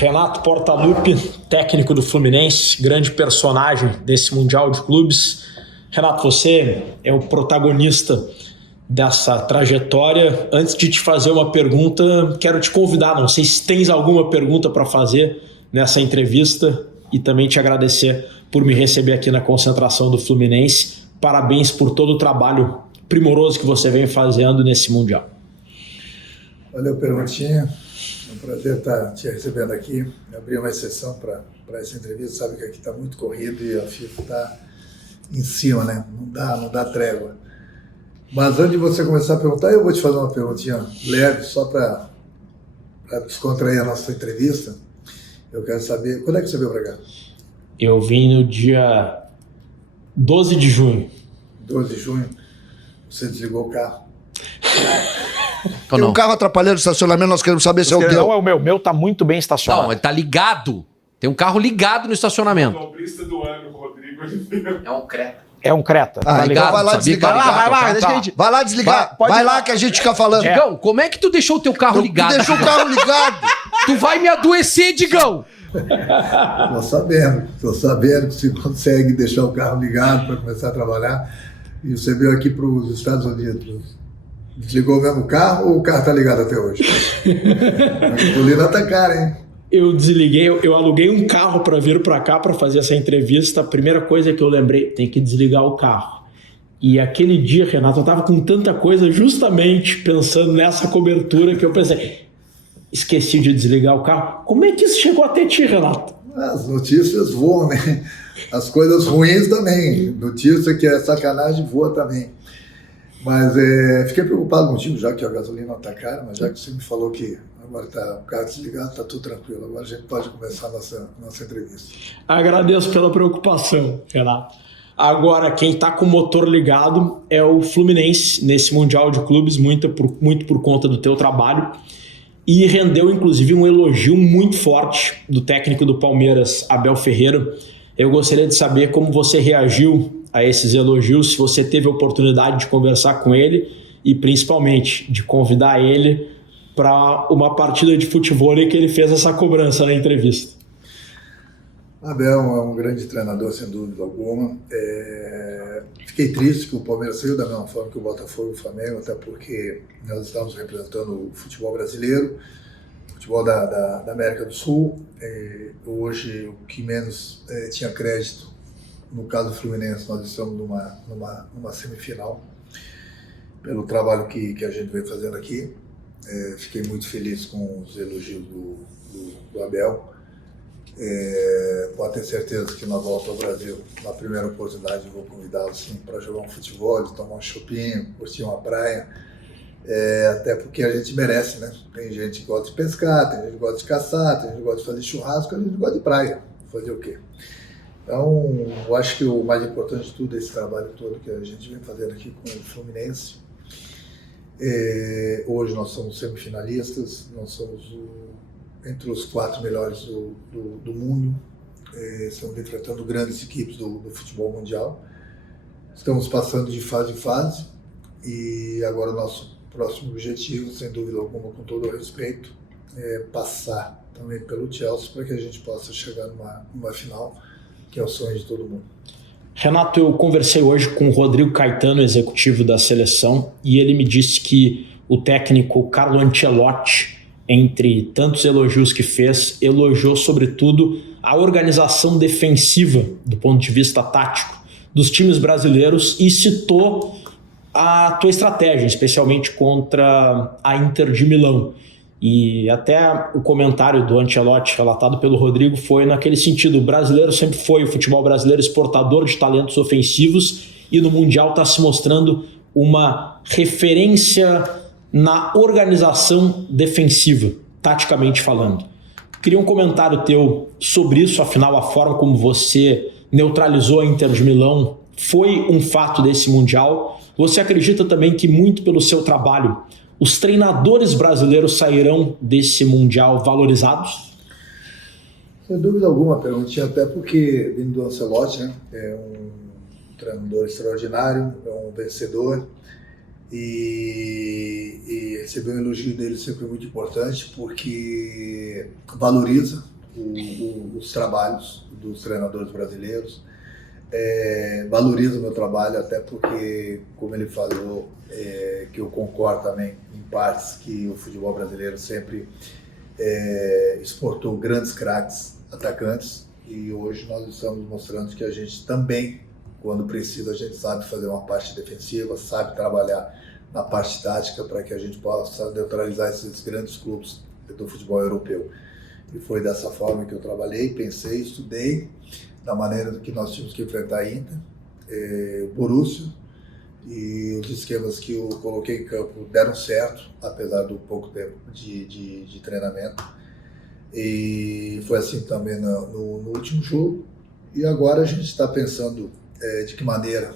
Renato Portaluppi, técnico do Fluminense, grande personagem desse Mundial de Clubes. Renato, você é o protagonista dessa trajetória. Antes de te fazer uma pergunta, quero te convidar, não sei se tens alguma pergunta para fazer nessa entrevista, e também te agradecer por me receber aqui na concentração do Fluminense. Parabéns por todo o trabalho primoroso que você vem fazendo nesse Mundial. Valeu, perguntinha. É um prazer estar te recebendo aqui. Abri uma exceção para essa entrevista, sabe que aqui está muito corrido e a FIFA está em cima, né? Não dá trégua. Mas antes de você começar a perguntar, eu vou te fazer uma perguntinha leve, só para descontrair a nossa entrevista. Eu quero saber, quando é que você veio para cá? Eu vim no dia 12 de junho. 12 de junho? Você desligou o carro? Tem um carro atrapalhando o estacionamento, nós queremos saber se é o teu. Não é o meu, meu tá muito bem estacionado. Não, ele tá ligado. Tem um carro ligado no estacionamento. O nobrista do ano, Rodrigo. É um Creta. É um Creta. Ah, tá então vai lá sabia desligar. que tá ligado, Vai lá, tá? deixa a gente. Vai lá desligar. Vai lá que a gente fica falando. Digão, como é que tu deixou o teu carro ligado? Tu deixou o carro ligado. Tu vai me adoecer, Digão. Tô sabendo que você consegue deixar o carro ligado para começar a trabalhar. E você veio aqui para os Estados Unidos. Desligou o mesmo carro ou o carro tá ligado até hoje? A gasolina tá cara, hein? Eu desliguei, eu aluguei um carro para vir para cá para fazer essa entrevista. A primeira coisa que eu lembrei, tem que desligar o carro. E aquele dia, Renato, eu tava com tanta coisa justamente pensando nessa cobertura que eu pensei, esqueci de desligar o carro. Como é que isso chegou até ti, Renato? As notícias voam, né? As coisas ruins também. Notícia que é sacanagem voa também. Mas fiquei preocupado contigo, já que a gasolina tá cara, mas já que você me falou que agora tá o carro desligado, tá tudo tranquilo. Agora a gente pode começar a nossa entrevista. Agradeço pela preocupação, Renato. Agora, quem tá com o motor ligado é o Fluminense nesse Mundial de Clubes, muito por conta do teu trabalho. E rendeu, inclusive, um elogio muito forte do técnico do Palmeiras, Abel Ferreira. Eu gostaria de saber como você reagiu a esses elogios, se você teve a oportunidade de conversar com ele e, principalmente, de convidar ele para uma partida de futebol em que ele fez essa cobrança na entrevista. Abel é um grande treinador, sem dúvida alguma. Fiquei triste que o Palmeiras saiu da mesma forma que o Botafogo e o Flamengo, até porque nós estamos representando o futebol brasileiro, o futebol da América do Sul. Hoje, o que menos tinha crédito, no caso do Fluminense, nós estamos numa semifinal, pelo trabalho que a gente vem fazendo aqui. Fiquei muito feliz com os elogios do Abel. Pode ter certeza que na volta ao Brasil, na primeira oportunidade, eu vou convidá-lo para jogar um futebol, tomar um chopinho, curtir uma praia, até porque a gente merece, né? Tem gente que gosta de pescar, tem gente que gosta de caçar, tem gente que gosta de fazer churrasco, a gente gosta de praia. Fazer o quê? Então, eu acho que o mais importante de tudo é esse trabalho todo que a gente vem fazendo aqui com o Fluminense. Hoje nós somos semifinalistas, nós somos entre os 4 melhores do mundo. Estamos enfrentando grandes equipes do futebol mundial. Estamos passando de fase em fase e agora o nosso próximo objetivo, sem dúvida alguma, com todo o respeito, é passar também pelo Chelsea para que a gente possa chegar numa final, que é o sonho de todo mundo. Renato, eu conversei hoje com o Rodrigo Caetano, executivo da seleção, e ele me disse que o técnico Carlo Ancelotti, entre tantos elogios que fez, elogiou sobretudo a organização defensiva do ponto de vista tático dos times brasileiros e citou a tua estratégia, especialmente contra a Inter de Milão. E até o comentário do Ancelotti relatado pelo Rodrigo foi naquele sentido: o brasileiro sempre foi, o futebol brasileiro, exportador de talentos ofensivos, e no Mundial está se mostrando uma referência na organização defensiva, taticamente falando. Queria um comentário teu sobre isso, afinal a forma como você neutralizou a Inter de Milão foi um fato desse Mundial. Você acredita também que muito pelo seu trabalho os treinadores brasileiros sairão desse Mundial valorizados? Sem dúvida alguma, perguntinha, até porque vindo do Ancelotti, né, é um treinador extraordinário, é um vencedor, e receber um elogio dele sempre é muito importante, porque valoriza os trabalhos dos treinadores brasileiros, valoriza o meu trabalho, até porque, como ele falou, que eu concordo também em partes, que o futebol brasileiro sempre exportou grandes craques, atacantes, e hoje nós estamos mostrando que a gente também, quando precisa, a gente sabe fazer uma parte defensiva, sabe trabalhar na parte tática para que a gente possa neutralizar esses grandes clubes do futebol europeu. E foi dessa forma que eu trabalhei, pensei, estudei, da maneira que nós tínhamos que enfrentar a Inter, o Borussia, e os esquemas que eu coloquei em campo deram certo, apesar do pouco tempo de treinamento. E foi assim também no último jogo. E agora a gente está pensando de que maneira.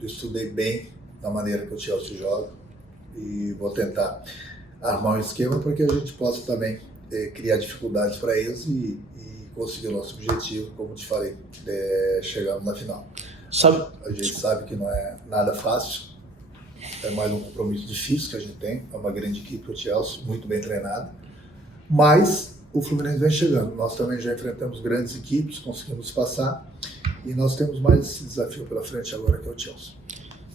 Eu estudei bem da maneira que o Chelsea joga e vou tentar armar um esquema para que a gente possa também criar dificuldades para eles e conseguir o nosso objetivo, como te falei, chegando na final. A gente sabe que não é nada fácil, é mais um compromisso difícil que a gente tem, é uma grande equipe, o Chelsea, muito bem treinada, mas o Fluminense vem chegando, nós também já enfrentamos grandes equipes, conseguimos passar, e nós temos mais esse desafio pela frente agora, que é o Chelsea.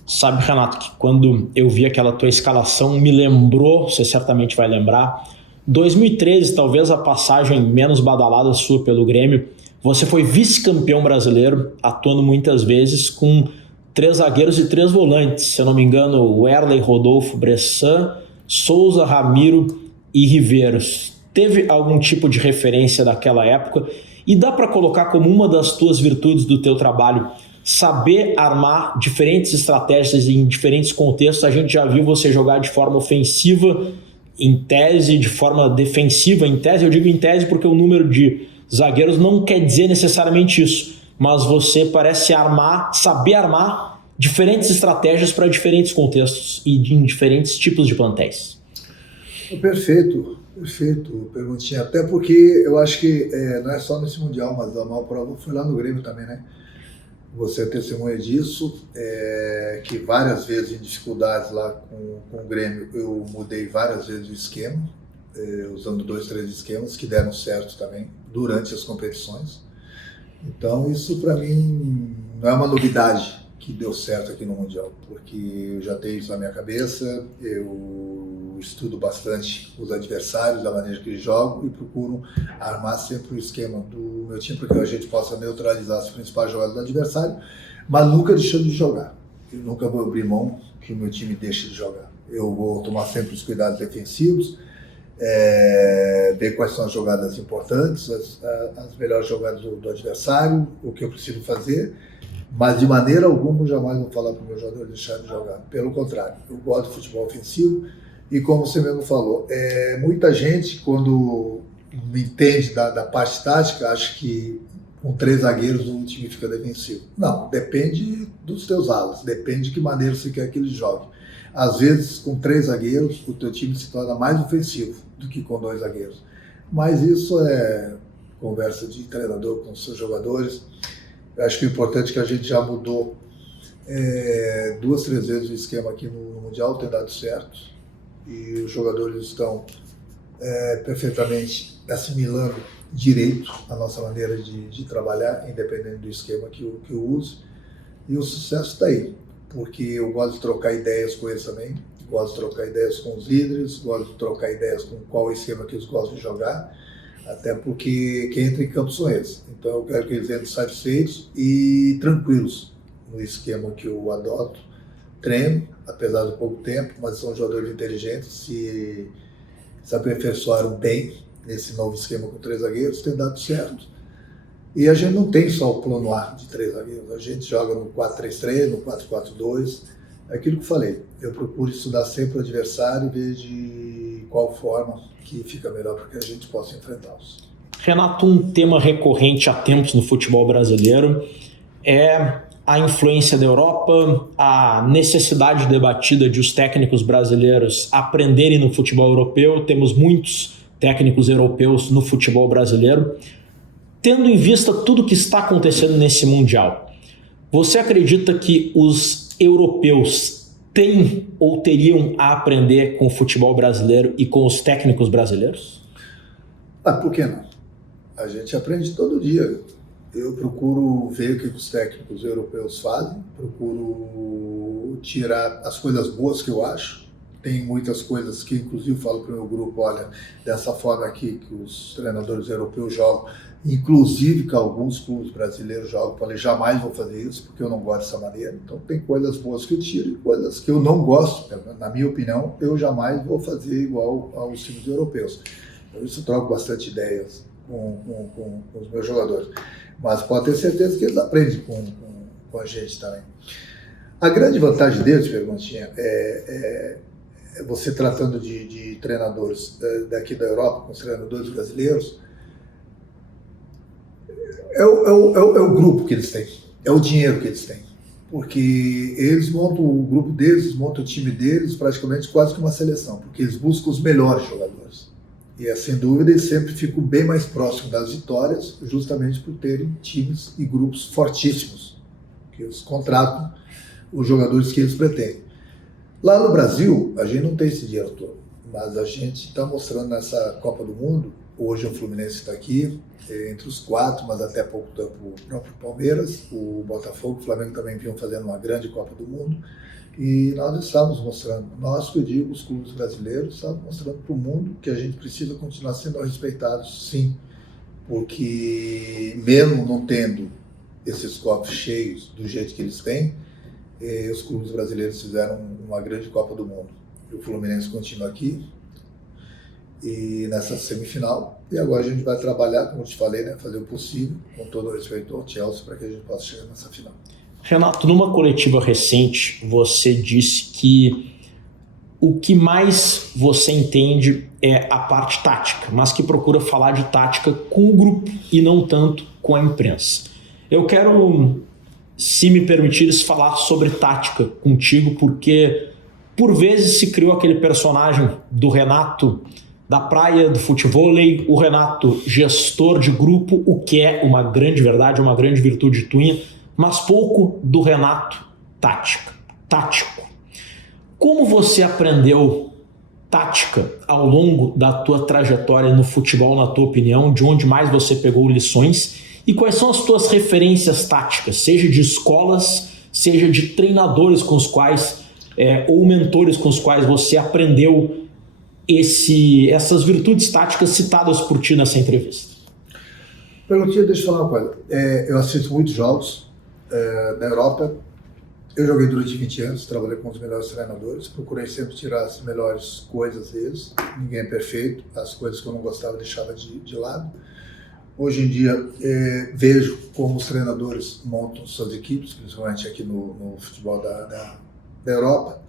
Sabe, Renato, que quando eu vi aquela tua escalação, me lembrou, você certamente vai lembrar, 2013, talvez a passagem menos badalada sua pelo Grêmio, você foi vice-campeão brasileiro, atuando muitas vezes com 3 zagueiros e 3 volantes, se eu não me engano, Werley, Rodolfo, Bressan, Souza, Ramiro e Riveiros. Teve algum tipo de referência daquela época? E dá para colocar como uma das tuas virtudes do teu trabalho saber armar diferentes estratégias em diferentes contextos? A gente já viu você jogar de forma ofensiva, em tese, de forma defensiva, em tese. Eu digo em tese porque o número de zagueiros não quer dizer necessariamente isso, mas você parece saber armar diferentes estratégias para diferentes contextos e em diferentes tipos de plantéis. Perfeito, perguntinha. Até porque eu acho que não é só nesse Mundial, mas a maior prova foi lá no Grêmio também, né? Você é testemunha disso, que várias vezes em dificuldades lá com o Grêmio, eu mudei várias vezes o esquema, usando 2, 3 esquemas que deram certo também durante as competições. Então isso para mim não é uma novidade que deu certo aqui no Mundial, porque eu já tenho isso na minha cabeça, eu estudo bastante os adversários, da maneira que eles jogam e procuro armar sempre o esquema do meu time para que a gente possa neutralizar as principais jogadas do adversário, mas nunca deixando de jogar. Eu nunca vou abrir mão que o meu time deixe de jogar. Eu vou tomar sempre os cuidados defensivos, ver quais são as jogadas importantes, as melhores jogadas do adversário, o que eu preciso fazer, mas de maneira alguma eu jamais vou falar para o meu jogador deixar de jogar. Pelo contrário, eu gosto de futebol ofensivo e, como você mesmo falou, muita gente, quando me entende da parte tática, acha que com 3 zagueiros o time fica defensivo. Não, depende dos teus alas, depende de que maneira você quer que eles joguem. Às vezes, com 3 zagueiros, o teu time se torna mais ofensivo do que com 2 zagueiros. Mas isso é conversa de treinador com os seus jogadores. Eu acho que o importante é que a gente já mudou 2, 3 vezes o esquema aqui no Mundial, tem dado certo. E os jogadores estão perfeitamente assimilando direito a nossa maneira de trabalhar, independente do esquema que eu uso. E o sucesso está aí, porque eu gosto de trocar ideias com eles também, gosto de trocar ideias com os líderes, gosto de trocar ideias com qual esquema que eles gostam de jogar, até porque quem entra em campo são eles. Então eu quero que eles entrem satisfeitos e tranquilos no esquema que eu adoto. Treino, apesar do pouco tempo, mas são jogadores inteligentes, se aperfeiçoaram bem nesse novo esquema com 3 zagueiros, tem dado certo. E a gente não tem só o plano A de 3 zagueiros, a gente joga no 4-3-3, no 4-4-2, é aquilo que eu falei, eu procuro estudar sempre o adversário e ver de qual forma que fica melhor para que a gente possa enfrentá-los. Renato, um tema recorrente há tempos no futebol brasileiro é a influência da Europa, a necessidade debatida de os técnicos brasileiros aprenderem no futebol europeu. Temos muitos técnicos europeus no futebol brasileiro. Tendo em vista tudo que está acontecendo nesse Mundial, você acredita que os europeus têm ou teriam a aprender com o futebol brasileiro e com os técnicos brasileiros? Por que não? A gente aprende todo dia. Eu procuro ver o que os técnicos europeus fazem, procuro tirar as coisas boas que eu acho. Tem muitas coisas que, inclusive, falo para o meu grupo, olha, dessa forma aqui que os treinadores europeus jogam, inclusive que alguns clubes brasileiros jogam, eu falei, jamais vou fazer isso, porque eu não gosto dessa maneira. Então, tem coisas boas que eu tiro e coisas que eu não gosto. Na minha opinião, eu jamais vou fazer igual aos times europeus. Por isso, eu troco bastante ideias com os meus jogadores. Mas pode ter certeza que eles aprendem com a gente também. A grande vantagem deles, Perguntinha, é você tratando de treinadores daqui da Europa, com os treinadores brasileiros, é o grupo que eles têm, é o dinheiro que eles têm. Porque eles montam o grupo deles, montam o time deles, praticamente quase que uma seleção, porque eles buscam os melhores jogadores. E, sem dúvida, eles sempre ficam bem mais próximos das vitórias, justamente por terem times e grupos fortíssimos, que eles contratam os jogadores que eles pretendem. Lá no Brasil, a gente não tem esse dinheiro todo, mas a gente está mostrando nessa Copa do Mundo, hoje o Fluminense está aqui, entre os 4, mas até pouco tempo o próprio Palmeiras, o Botafogo, o Flamengo também vinham fazendo uma grande Copa do Mundo, e nós estamos mostrando, nós que eu digo, os clubes brasileiros, estamos mostrando para o mundo que a gente precisa continuar sendo respeitados, sim, porque mesmo não tendo esses copos cheios do jeito que eles têm, os clubes brasileiros fizeram uma grande Copa do Mundo. O Fluminense continua aqui, e nessa semifinal, e agora a gente vai trabalhar, como eu te falei, né, fazer o possível, com todo o respeito ao Chelsea, para que a gente possa chegar nessa final. Renato, numa coletiva recente, você disse que o que mais você entende é a parte tática, mas que procura falar de tática com o grupo e não tanto com a imprensa. Eu quero, se me permitires, falar sobre tática contigo, porque por vezes se criou aquele personagem do Renato da praia, do futevôlei, o Renato gestor de grupo, o que é uma grande verdade, uma grande virtude tua, mas pouco do Renato tático. Como você aprendeu tática ao longo da tua trajetória no futebol, na tua opinião, de onde mais você pegou lições e quais são as tuas referências táticas, seja de escolas, seja de treinadores com os quais, ou mentores com os quais você aprendeu essas virtudes táticas citadas por ti nessa entrevista? Perguntinha, deixa eu falar uma coisa. Eu assisto muitos jogos da Europa. Eu joguei durante 20 anos, trabalhei com os melhores treinadores, procurei sempre tirar as melhores coisas deles. Ninguém é perfeito, as coisas que eu não gostava eu deixava de lado. Hoje em dia vejo como os treinadores montam suas equipes, principalmente aqui no futebol da Europa,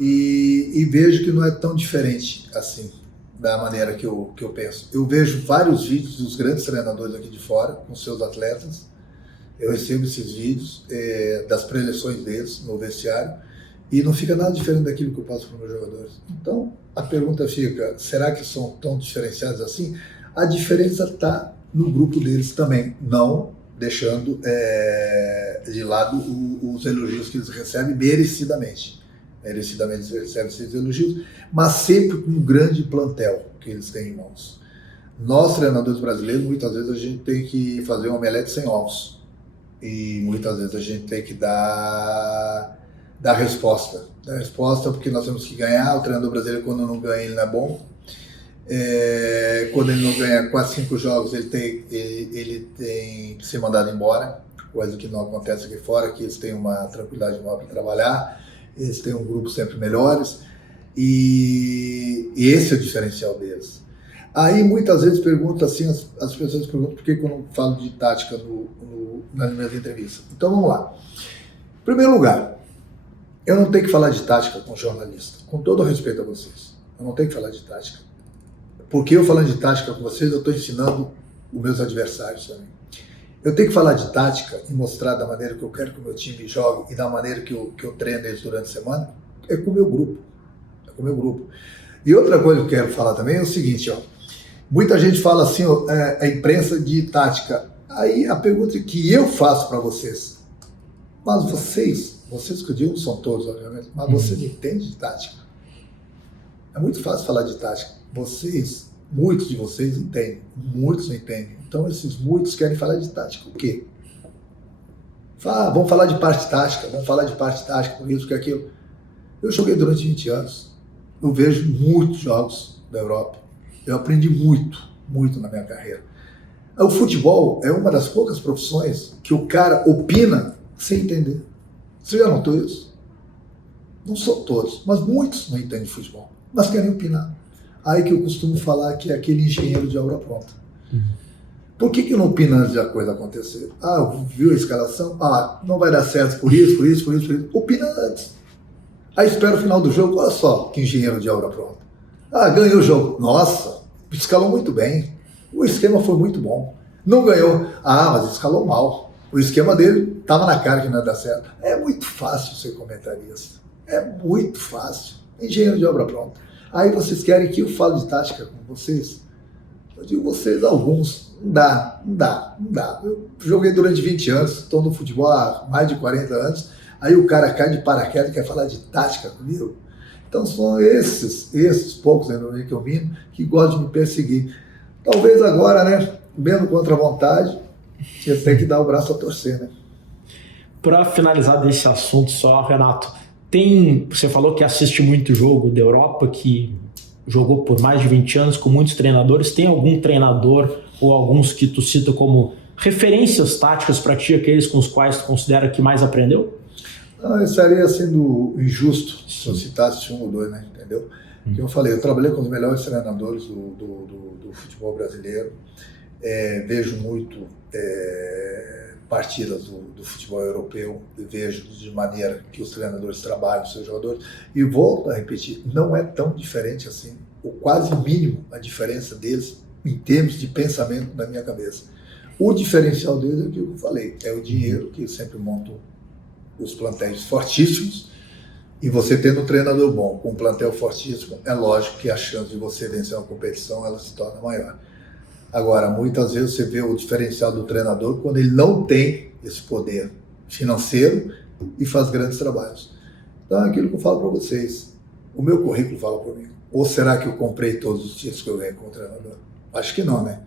e vejo que não é tão diferente assim da maneira que eu penso. Eu vejo vários vídeos dos grandes treinadores aqui de fora com seus atletas. Eu recebo esses vídeos das preleções deles no vestiário e não fica nada diferente daquilo que eu passo para os meus jogadores. Então, a pergunta fica, será que são tão diferenciados assim? A diferença está no grupo deles também, não deixando de lado os elogios que eles recebem merecidamente. Merecidamente eles recebem esses elogios, mas sempre com um grande plantel que eles têm em mãos. Nós, treinadores brasileiros, muitas vezes a gente tem que fazer um omelete sem ovos. E muitas vezes a gente tem que dar resposta. Dar resposta porque nós temos que ganhar. O treinador brasileiro, quando não ganha, ele não é bom. Quando ele não ganha 4, 5 jogos, ele tem que ser mandado embora, coisa que não acontece aqui fora, que eles têm uma tranquilidade maior para trabalhar, eles têm um grupo sempre melhores, e esse é o diferencial deles. Aí muitas vezes perguntam assim, as pessoas perguntam por que eu não falo de tática nas minhas entrevistas. Então vamos lá. Em primeiro lugar, eu não tenho que falar de tática com jornalista, com todo o respeito a vocês. Eu não tenho que falar de tática. Porque eu falando de tática com vocês, eu estou ensinando os meus adversários também. Eu tenho que falar de tática e mostrar da maneira que eu quero que o meu time jogue e da maneira que eu treino eles durante a semana, é com o meu grupo. É com o meu grupo. E outra coisa que eu quero falar também é o seguinte, ó. Muita gente fala assim, a imprensa de tática. Aí a pergunta que eu faço para vocês, mas vocês que eu digo não são todos, obviamente, mas vocês entendem de tática? É muito fácil falar de tática. Vocês Muitos de vocês entendem, muitos não entendem. Então esses muitos querem falar de tática. O quê? Vamos falar de parte tática, por isso, por aquilo. Eu joguei durante 20 anos. Eu vejo muitos jogos da Europa. Eu aprendi muito na minha carreira. O futebol é uma das poucas profissões que o cara opina sem entender. Você já notou isso? Não são todos, mas muitos não entendem futebol, mas querem opinar. Aí que eu costumo falar que é aquele engenheiro de obra pronta. Por que não opina antes da coisa acontecer? Viu a escalação? Não vai dar certo por isso. Opina antes. Aí espera o final do jogo, olha só que engenheiro de obra pronta. Ganhou o jogo. Nossa, escalou muito bem. O esquema foi muito bom. Não ganhou. Mas escalou mal. O esquema dele estava na cara que não ia dar certo. É muito fácil ser comentarista. É muito fácil. Engenheiro de obra pronta. Aí vocês querem que eu fale de tática com vocês? Eu digo vocês, alguns. Não dá. Eu joguei durante 20 anos, estou no futebol há mais de 40 anos. Aí o cara cai de paraquedas e quer falar de tática comigo. Então são esses poucos ainda que eu mino que gostam de me perseguir. Talvez agora, né, vendo contra a vontade, eu tenho que dar o braço a torcer, né? Para finalizar desse assunto só, Renato, você falou que assiste muito jogo da Europa, que jogou por mais de 20 anos com muitos treinadores. Tem algum treinador ou alguns que tu cita como referências táticas para ti, aqueles com os quais tu considera que mais aprendeu? Eu estaria sendo injusto se eu citasse um ou dois, né? Entendeu? Como eu falei, eu trabalhei com os melhores treinadores do futebol brasileiro. Vejo muito partidas do futebol europeu e vejo de maneira que os treinadores trabalham, os seus jogadores. E volto a repetir, não é tão diferente assim, ou quase mínimo a diferença deles em termos de pensamento na minha cabeça. O diferencial deles é o que eu falei, é o dinheiro, que eu sempre monto os plantéis fortíssimos, e você tendo um treinador bom, com um plantel fortíssimo, é lógico que a chance de você vencer uma competição ela se torna maior. Agora, muitas vezes você vê o diferencial do treinador quando ele não tem esse poder financeiro e faz grandes trabalhos. Então é aquilo que eu falo para vocês. O meu currículo fala por mim. Ou será que eu comprei todos os títulos que eu ganhei como treinador? Acho que não, né?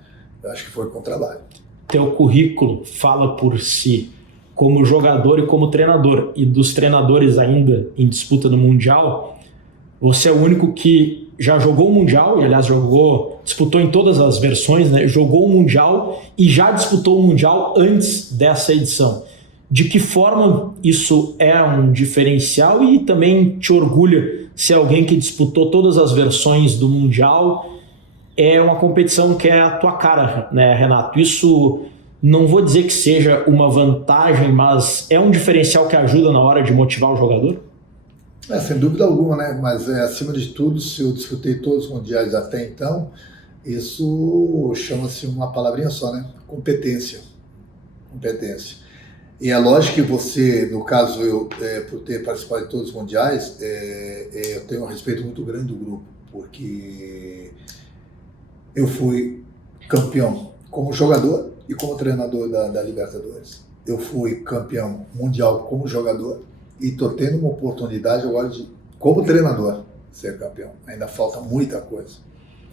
Eu acho que foi com trabalho. Teu currículo fala por si como jogador e como treinador. E dos treinadores ainda em disputa no Mundial, você é o único que já jogou o Mundial, e aliás disputou em todas as versões, né? Jogou o Mundial e já disputou o Mundial antes dessa edição. De que forma isso é um diferencial e também te orgulha ser alguém que disputou todas as versões do Mundial? É uma competição que é a tua cara, né, Renato? Isso não vou dizer que seja uma vantagem, mas é um diferencial que ajuda na hora de motivar o jogador? Sem dúvida alguma, né? Mas acima de tudo, se eu disputei todos os mundiais até então, isso chama-se uma palavrinha só, né? Competência. E é lógico que você, no caso eu, por ter participado de todos os mundiais, eu tenho um respeito muito grande do grupo, porque eu fui campeão como jogador e como treinador da Libertadores. Eu fui campeão mundial como jogador e estou tendo uma oportunidade agora de, como treinador, ser campeão. Ainda falta muita coisa.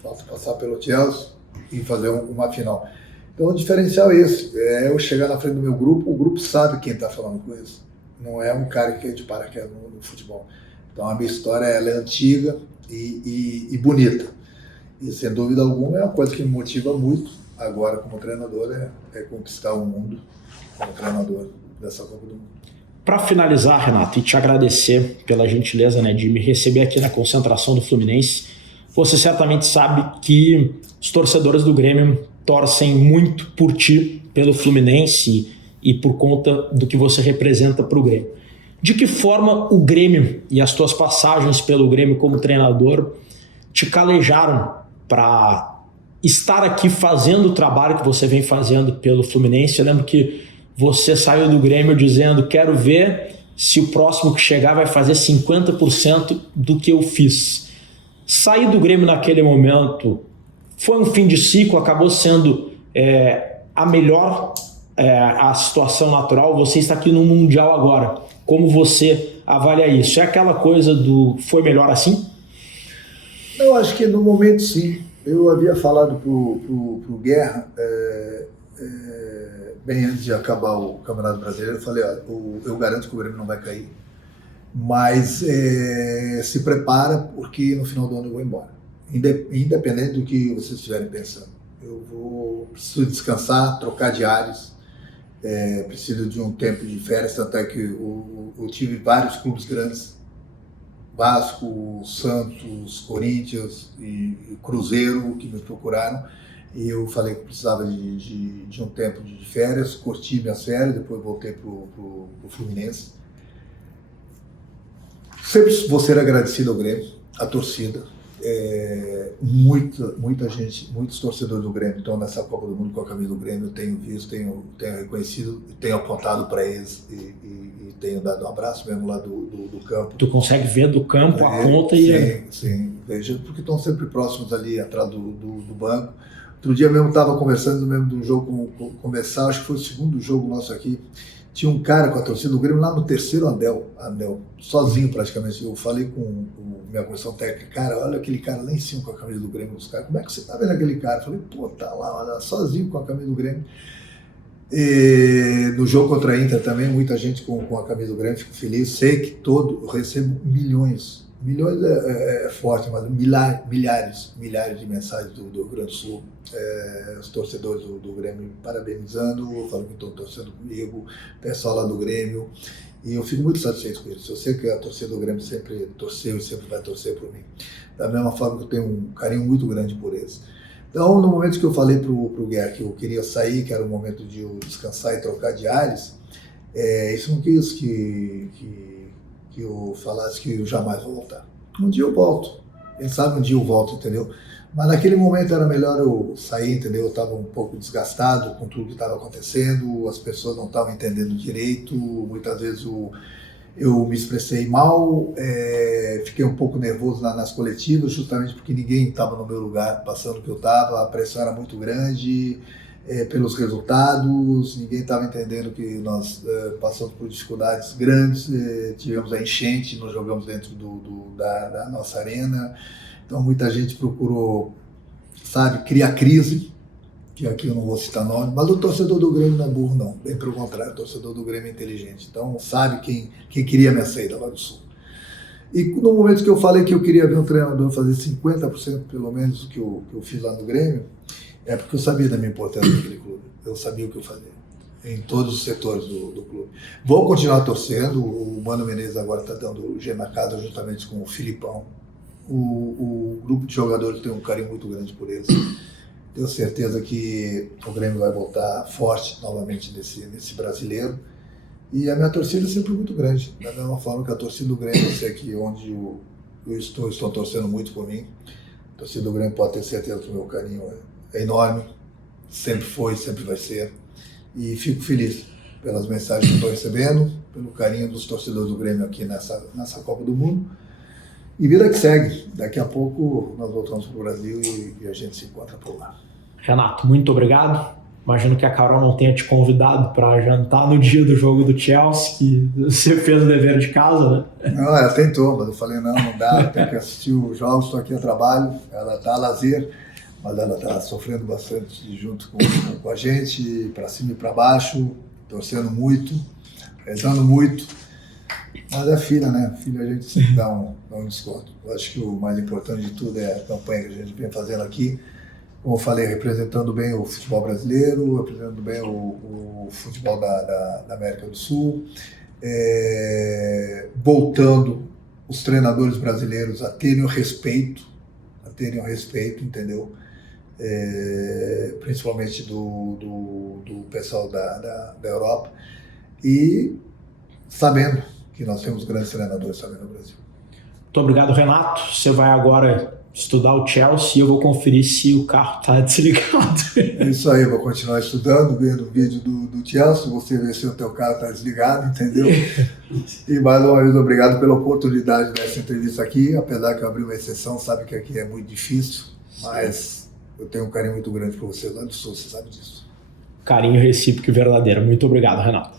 Falta passar pelo Chelsea e fazer uma final. Então o diferencial é esse, é eu chegar na frente do meu grupo, o grupo sabe quem está falando com isso. Não é um cara que é de paraquedas no futebol. Então a minha história ela é antiga e bonita. E sem dúvida alguma é uma coisa que me motiva muito agora como treinador, é conquistar o mundo como treinador dessa Copa do Mundo. Para finalizar, Renato, e te agradecer pela gentileza, né, de me receber aqui na concentração do Fluminense, você certamente sabe que os torcedores do Grêmio torcem muito por ti, pelo Fluminense e por conta do que você representa para o Grêmio. De que forma o Grêmio e as tuas passagens pelo Grêmio como treinador te calejaram para estar aqui fazendo o trabalho que você vem fazendo pelo Fluminense? Eu lembro que você saiu do Grêmio dizendo: quero ver se o próximo que chegar vai fazer 50% do que eu fiz. Sair do Grêmio naquele momento foi um fim de ciclo, acabou sendo a melhor a situação natural. Você está aqui no Mundial agora. Como você avalia isso? É aquela coisa do foi melhor assim? Eu acho que no momento sim. Eu havia falado pro Guerra, bem antes de acabar o Campeonato Brasileiro, eu falei, eu garanto que o Grêmio não vai cair, mas se prepara porque no final do ano eu vou embora. Independente do que vocês estiverem pensando. Preciso descansar, trocar de ares, preciso de um tempo de férias, tanto é que eu tive vários clubes grandes, Vasco, Santos, Corinthians e Cruzeiro, que me procuraram, e eu falei que precisava de um tempo de férias, curti minhas férias, depois voltei pro Fluminense. Sempre vou ser agradecido ao Grêmio, à torcida. Muita gente, muitos torcedores do Grêmio estão nessa Copa do Mundo com a camisa do Grêmio. Eu tenho visto, tenho reconhecido, tenho apontado para eles e tenho dado um abraço mesmo lá do campo. Tu consegue ver do campo a ponta Sim, veja, porque estão sempre próximos ali atrás do banco. Outro dia mesmo estava conversando mesmo de um jogo começar, acho que foi o segundo jogo nosso aqui. Tinha um cara com a torcida do Grêmio lá no terceiro anel, sozinho praticamente. Eu falei com minha comissão técnica, cara, olha aquele cara lá em cima com a camisa do Grêmio. Os caras, como é que você tá vendo aquele cara? Eu falei, pô, tá lá, olha, sozinho com a camisa do Grêmio. E no jogo contra a Inter também, muita gente com a camisa do Grêmio, fico feliz. Sei que eu recebo milhões é forte, mas milhares de mensagens do Rio Grande do Sul, os torcedores do Grêmio parabenizando, falando que estão torcendo comigo, pessoal lá do Grêmio, e eu fico muito satisfeito com isso. Eu sei que a torcida do Grêmio sempre torceu e sempre vai torcer por mim, da mesma forma que eu tenho um carinho muito grande por eles. Então, no momento que eu falei pro Guerra que eu queria sair, que era o momento de eu descansar e trocar de ares, isso não quis que eu falasse que eu jamais vou voltar. Um dia eu volto. Quem sabe um dia eu volto, entendeu? Mas naquele momento era melhor eu sair, entendeu? Eu estava um pouco desgastado com tudo que estava acontecendo, as pessoas não estavam entendendo direito, muitas vezes eu me expressei mal, fiquei um pouco nervoso nas coletivas, justamente porque ninguém estava no meu lugar passando o que eu estava, a pressão era muito grande, pelos resultados, ninguém estava entendendo que nós passamos por dificuldades grandes, tivemos a enchente, nós jogamos dentro da nossa arena, então muita gente procurou, sabe, criar crise, que aqui eu não vou citar nome, mas o torcedor do Grêmio não é burro não, bem pelo contrário, o torcedor do Grêmio é inteligente, então sabe quem queria minha saída lá do Sul. E no momento que eu falei que eu queria ver um treinador fazer 50% pelo menos do que eu fiz lá no Grêmio, é porque eu sabia da minha importância naquele clube. Eu sabia o que eu fazia, em todos os setores do clube. Vou continuar torcendo, o Mano Menezes agora está dando o G na casa juntamente com o Filipão. O grupo de jogadores tem um carinho muito grande por eles. Tenho certeza que o Grêmio vai voltar forte novamente nesse brasileiro. E a minha torcida é sempre muito grande. Da mesma forma que a torcida do Grêmio, eu sei que onde eu estou torcendo muito por mim. A torcida do Grêmio pode ter certeza que o meu carinho é enorme, sempre foi, sempre vai ser, e fico feliz pelas mensagens que estou recebendo, pelo carinho dos torcedores do Grêmio aqui nessa Copa do Mundo, e vida que segue, daqui a pouco nós voltamos para o Brasil e a gente se encontra por lá. Renato, muito obrigado, imagino que a Carol não tenha te convidado para jantar no dia do jogo do Chelsea, que você fez o dever de casa, né? Não, ela tentou, mas eu falei, não dá, tem que assistir os jogos, estou aqui a trabalho, ela está a lazer, mas ela está sofrendo bastante junto com a gente, para cima e para baixo, torcendo muito, rezando muito. Mas é filha, né? Filha a gente sempre dá um desconto. Eu acho que o mais importante de tudo é a campanha que a gente vem fazendo aqui. Como eu falei, representando bem o futebol brasileiro, representando bem o futebol da América do Sul, voltando os treinadores brasileiros a terem o respeito, entendeu? Principalmente do pessoal da Europa, e sabendo que nós temos grandes treinadores também no Brasil. Muito obrigado, Renato. Você vai agora estudar o Chelsea e eu vou conferir se o carro está desligado. É isso aí, vou continuar estudando, vendo o vídeo do Chelsea, você ver se o teu carro está desligado, entendeu? E mais uma vez, obrigado pela oportunidade dessa entrevista aqui, apesar que eu abri uma exceção, sabe que aqui é muito difícil, mas eu tenho um carinho muito grande por você lá do Sul, você sabe disso. Carinho recíproco e verdadeiro. Muito obrigado, Renato.